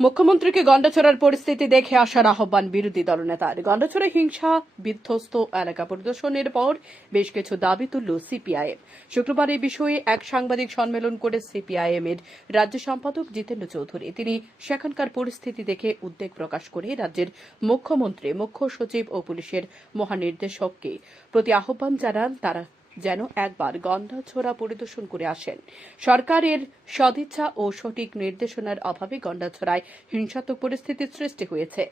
মুখ্যমন্ত্রীকে গন্ডাছড়ার পরিস্থিতি দেখে আসার আহ্বান বিরোধী দলনেতার। গন্ডাছড়ায় হিংসা বিধ্বস্ত এলাকা পরিদর্শনের পর বেশ কিছু দাবি তুলল সিপিআইএম। শুক্রবার এই বিষয়ে এক সাংবাদিক সম্মেলন করে সিপিআইএম এর রাজ্য সম্পাদক জিতেন্দ্র চৌধুরী তিনি সেখানকার পরিস্থিতি দেখে উদ্বেগ প্রকাশ করে রাজ্যের মুখ্যমন্ত্রী, মুখ্য সচিব ও পুলিশের মহানির্দেশককে প্রতি আহ্বান জানান তারা যেন একবার গন্ডাছড়া পরিদর্শন করে আসেন। সরকারের সদিচ্ছা ও সঠিক নির্দেশনার অভাবে গন্ডাছড়ায় হিংসাত্মক পরিস্থিতির সৃষ্টি হয়েছে।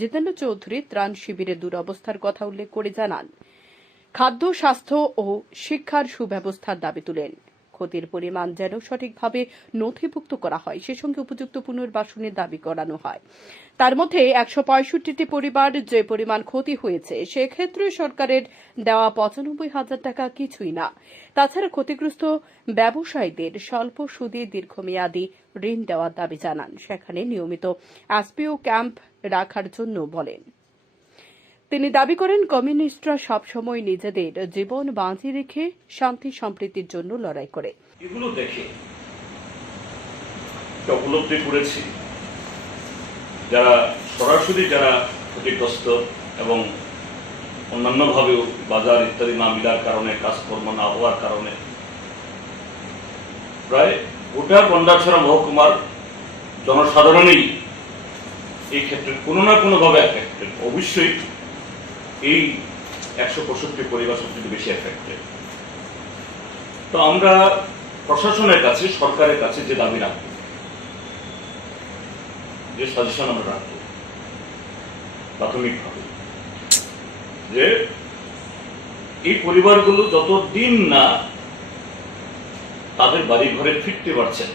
জিতেন্দ্র চৌধুরী ত্রাণ শিবিরের দুরবস্থার কথা উল্লেখ করে জানান, খাদ্য, স্বাস্থ্য ও শিক্ষার সুব্যবস্থার দাবি তুলেন। ক্ষতির পরিমাণ যেন সঠিকভাবে নথিভুক্ত করা হয়, সে সঙ্গে উপযুক্ত পুনর্বাসনের দাবি করানো হয়। তার মধ্যে ১৬৫টি পরিবার যে পরিমাণ ক্ষতি হয়েছে সেক্ষেত্রে সরকারের দেওয়া ৯৫,০০০ টাকা কিছুই না। তাছাড়া ক্ষতিগ্রস্ত ব্যবসায়ীদের স্বল্প সুদে দীর্ঘমেয়াদী ঋণ দেওয়ার দাবি জানান। সেখানে নিয়মিত এসপিও ক্যাম্প রাখার জন্য বলেন। তিনি দাবি করেন, কমিউনিস্টরা সবসময় নিজেদের জীবন বাজি রেখে শান্তি সম্প্রীতির জন্য লড়াই করে। এগুলো দেখে উপলব্ধি করেছি যারা সরাসরি যারা ক্ষতিগ্রস্ত এবং অন্যান্যভাবেও বাজার ইত্যাদি না মিলার কারণে, কাজকর্ম না হওয়ার কারণে প্রায় গোটা গন্ডাছড়া মহকুমার জনসাধারণই এই ক্ষেত্রে কোনো না কোনোভাবে এফেক্টেড। অবশ্যই এই ১৬৫ পরিবার সবচেয়ে বেশি এফেক্টেড। তো আমরা প্রশাসনের কাছে, সরকারের কাছে যে দাবি রাখবো, যে সাজেশন আমরা রাখবো প্রাথমিকভাবে, যে এই পরিবারগুলো যতদিন না তাদের বাড়ি ঘরে ফিরতে পারছেন,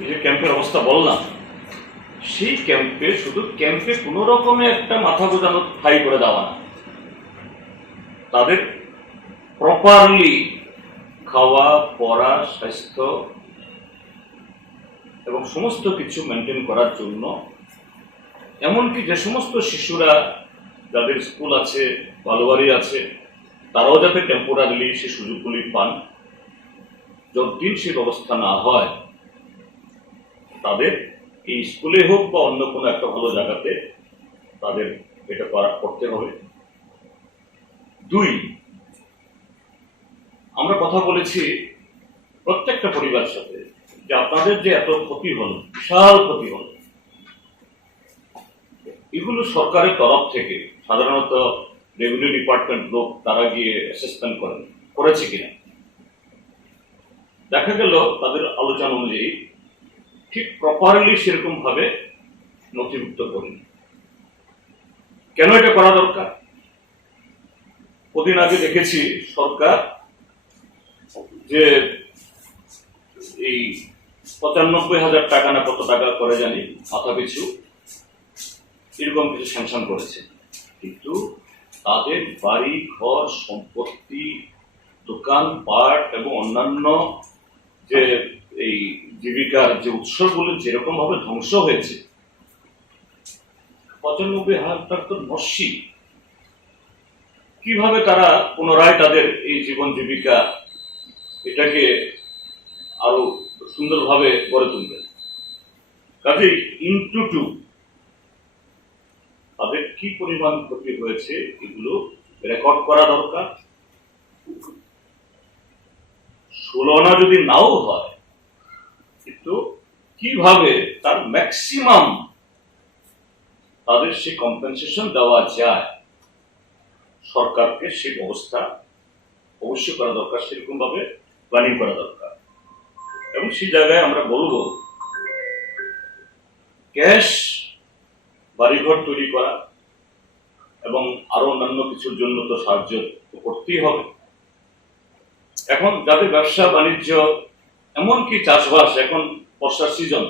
এই যে ক্যাম্পের অবস্থা বললাম, সেই ক্যাম্পে শুধু ক্যাম্পে কোন রকমে একটা মাথা গোজানো ঠাই করে দেওয়া না, তাদের প্রপারলি খাওয়া, পড়া, স্বাস্থ্য এবং সমস্ত কিছু মেনটেন করার জন্য, এমনকি যে সমস্ত শিশুরা যাদের স্কুল আছে, বালুবাড়ি আছে, তারাও যাতে টেম্পোরারিলি সে সুযোগগুলি পান। যতদিন সে ব্যবস্থা না হয়, তাদের এই স্কুলে হোক বা অন্য কোনো একটা ভালো জায়গাতে তাদের এটা করতে হবে। ২, আমরা কথা বলেছি প্রত্যেকটা পরিবারের সাথে যে আপনাদের যে এত ক্ষতি হল, বিশাল ক্ষতি হল, এগুলো সরকারের তরফ থেকে সাধারণত রেভিনিউ ডিপার্টমেন্ট লোক তারা গিয়ে অ্যাসেসমেন্ট করেছে কিনা। দেখা গেল তাদের আলোচনা অনুযায়ী ঠিক প্রপারলি সেরকম ভাবে নথিভুক্ত করেনি। কেন এটা করা দরকার? কদিন আগে দেখেছি সরকার যে এই ৯৫,০০০ টাকা না কত টাকা করে জানি মাথা পিছু এরকম কিছু স্যাংশন করেছে, কিন্তু তাদের বাড়ি ঘর, সম্পত্তি, দোকানপাট এবং অন্যান্য যে এই জীবিকার যে উৎসগুলো যেরকম ভাবে ধ্বংস হয়েছে, ৯৫,০০০ টাকা তো নস্যি। কিভাবে তারা পুনরায় তাদের এই জীবন জীবিকা এটাকে আরো সুন্দরভাবে গড়ে তুলবে? কাজে ইনটু 2 তাদের কি পরিমাণ ক্ষতি হয়েছে এগুলো রেকর্ড করা দরকার। ১৬ আনা যদি নাও হয়, কিন্তু কিভাবে তার ম্যাক্সিমাম তাদের সে কম্পেনসেশন দেওয়া যায়, সরকারকে সেই ব্যবস্থা অবশ্যই করা দরকার, সেরকম ভাবে প্ল্যানিং করা দরকার। এবং সেই জায়গায় আমরা বলবো ক্যাশ বাড়িঘর তৈরি করা এবং আরো অন্যান্য কিছুর জন্য তো সাহায্য করতেই হবে। এখন যাদের ব্যবসা বাণিজ্য, এমনকি চাষবাস, এখন বর্ষার সিজন,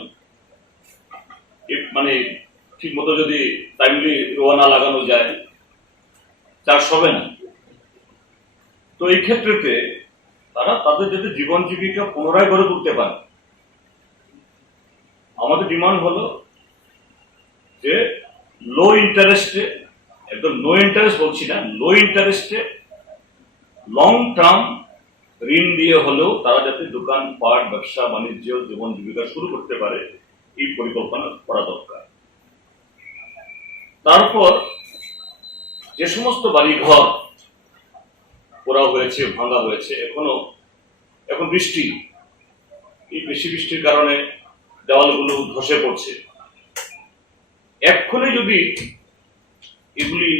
মানে ঠিক মতো যদি টাইমলি রোয়া না লাগানো যায়, চাষ হবে না। তো এই ক্ষেত্রেতে তারা তাদের যাতে জীবন জীবিকা পুনরায় গড়ে তুলতে পারে। আমাদের ডিমান্ড হলো যে লো ইন্টারেস্টে, একদম নো ইন্টারেস্ট বলছি না, লো ইন্টারেস্টে লং টার্ম ঋণ দিয়ে হলেও তারা যাতে দোকান পাট, ব্যবসা বাণিজ্য, জীবন জীবিকা শুরু করতে পারে, এই পরিকল্পনা করা দরকার। তারপর যে সমস্ত বাড়িঘর পোড়া হয়েছে, ভাঙা হয়েছে, এখন বৃষ্টি, এই বেশি বৃষ্টির কারণে দেওয়ালগুলো ধসে পড়ছে। এক্ষুনি যদি এগুলি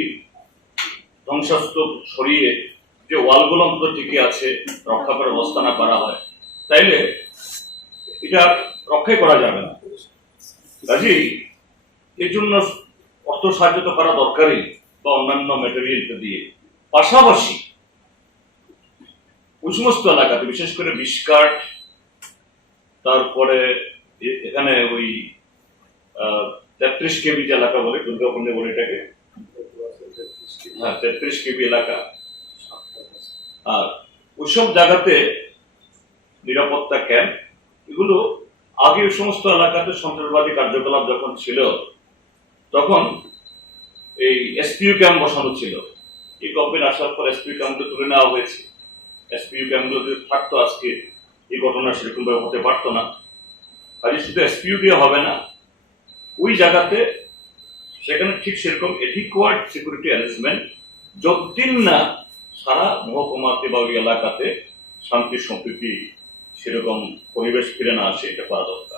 ধ্বংসাস্তূপ সরিয়ে যে ওয়ালগুলো অন্তত টিকে আছে রক্ষা করার ব্যবস্থা না করা হয়, তাইলে এটা রক্ষাই করা যাবে না। কাজেই এর জন্য অর্থ সাহায্য তো করা দরকারই, বা অন্যান্য ম্যাটেরিয়ালটা দিয়ে। পাশাপাশি ওই সমস্ত এলাকাতে, বিশেষ করে বিশকাট, তারপরে এখানে ওই 33 কেবি যে এলাকা বলে, দুর্গাপুরে বলে এটাকে, হ্যাঁ 33 কেবি এলাকা, আর ওইসব জায়গাতে নিরাপত্তা ক্যাম্প, এগুলো আগে ওই সমস্ত এলাকাতে সন্ত্রাসবাদী কার্যকলাপ যখন ছিল তখন এই এসপিইউ ক্যাম্প বসানো ছিল। এই গভর্নমেন্ট আসার পর এসপিইউ ক্যাম্পগুলো তুলে নেওয়া হয়েছে। এসপিইউ ক্যাম্পগুলো যদি থাকতো আজকে এই ঘটনা সেরকম ভাবে হতে পারতো না। কাজে শুধু এসপিইউ দিয়ে হবে না, ওই জায়গাতে সেখানে ঠিক সেরকম এডিকুয়েট সিকিউরিটি অ্যারেঞ্জমেন্ট, যতদিন না সারা মহকুমাতে বা ওই এলাকাতে শান্তি সম্প্রীতি সেরকম পরিবেশ ফিরে না আসে, এটা করা দরকার।